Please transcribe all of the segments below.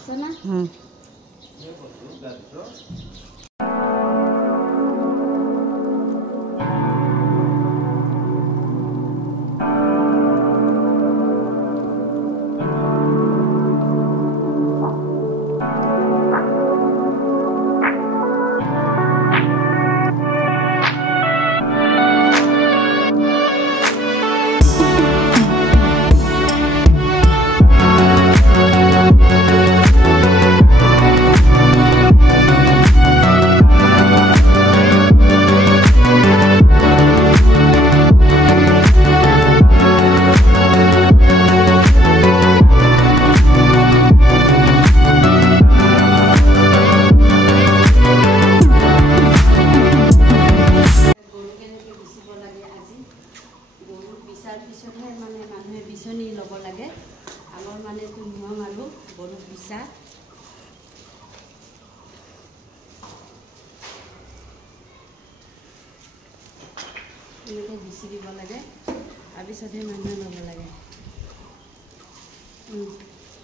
আছে না বিচি দিব লাগে তাৰপিছতহে মানুহে ল'ব লাগে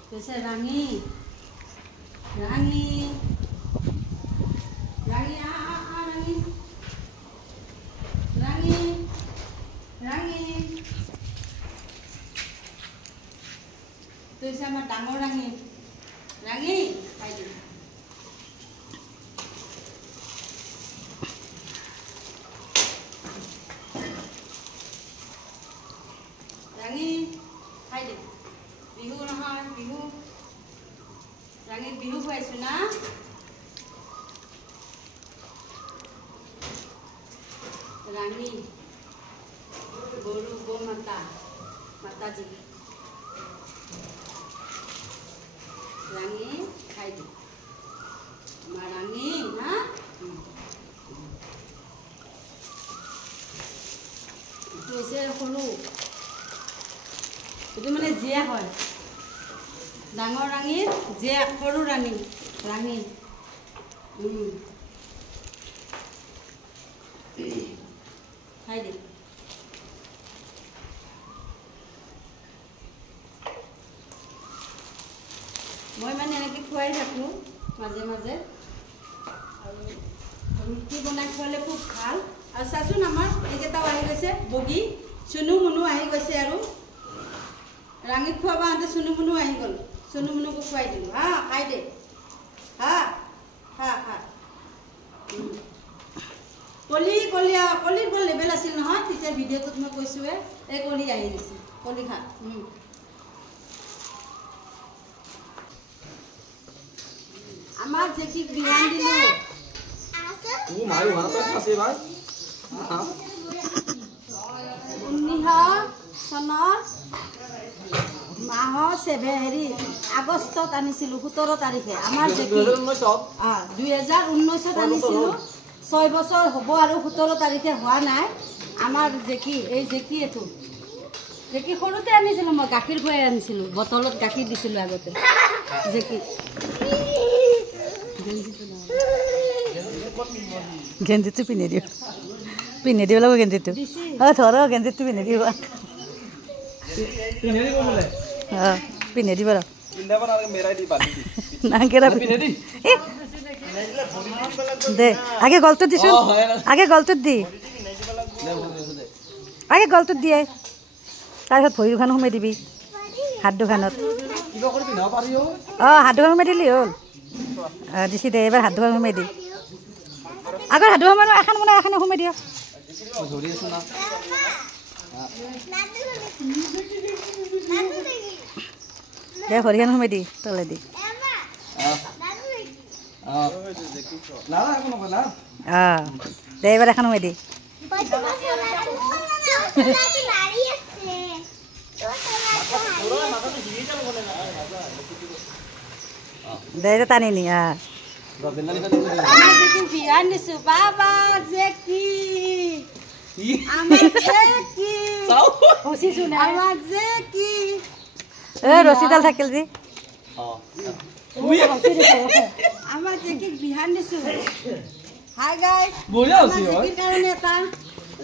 কৈছে ৰাঙী ৰাঙী ৰাঙী ৰাঙী ৰাঙী ৰাঙী কৈছে আমাৰ ডাঙৰ ৰাঙী ৰাঙী খাই দিম Rangi, hai deh. Bihu nahan, bihu. Rangi bihu kau esuna. Rangi, guru go mata, mata ji. Rangi, hai deh. Marangi, na? Itu ese kolu. itu মানে জিয়া হয় ডাঙৰ ৰাঙীৰ জিয়া সৰু ৰাঙী ৰাঙী খাই দে মই মানে এনেকৈ খুৱাই থাকোঁ মাজে মাজে আৰু ৰুটি বনাই খুৱালে খুব ভাল আৰু চাচোন আমাৰ এইকেইটাও আহি গৈছে বগী চুনু মুনু আহি গৈছে আৰু ৰাঙী খুৱাবা আনতে চুনু মুনু আহি গ'ল চুনু মুনুকো খুৱাই দিলোঁ হা খাই দে হা খা খা কলিৰ বৰ লেবেল আছিল নহয় তেতিয়া ভিডিঅ'টোত মই কৈছোঁৱে এই কলি আহি গৈছে কলি খা আমাৰ জেকিক বিহান দিলোঁ 19 চনৰ মাহৰ 7 আগষ্টত আনিছিলোঁ 17 তাৰিখে আমাৰ জেকি 2019ত আনিছিলোঁ 6 বছৰ হ'ব আৰু 17 তাৰিখে হোৱা নাই আমাৰ জেকি এই জেকি এটো জেকি সৰুতে আনিছিলোঁ মই গাখীৰ খুৱাই আনিছিলোঁ বটলত গাখীৰ দিছিলোঁ আগতে জেকি গেঞ্জিটো পিন্ধি দিব লাগিব গেঞ্জিটো ধৰ গেঞ্জিটো পিন্ধি দিব পিন্ধি দিব দে আগে গলটোত দিছোঁ আগে গলটোত দি আগে গলটোত দিয়ে তাৰপিছত ভৰি দুখন সোমাই দিবি হাত দুখনত হাত দুখন সোমাই দিলি হ'ল দিছি দে এবাৰ হাত দুখন সোমাই দি আগৰ হাত দুখন এখন মানে এখনে সোমাই দিয়ক দে ভৰিখন সোমাই দি তলে দি দে এবাৰ এখন সোমাই দি দে টানি নি বিয়ান দিছোঁ বাবা জেকি ৰছীডাল থাকিল যি আমাৰ জেকিক বিহান দিছোঁ হাই গাইজ জেকিৰ কাৰণে এটা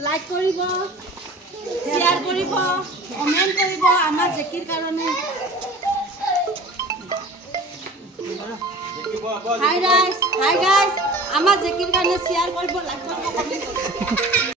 লাইক কৰিব শ্বেয়াৰ কৰিব কমেণ্ট কৰিব আমাৰ জেকিৰ কাৰণে হাই গাইজ আমাৰ জেকিৰ কাৰণে শ্বেয়াৰ কৰিব লাগিব।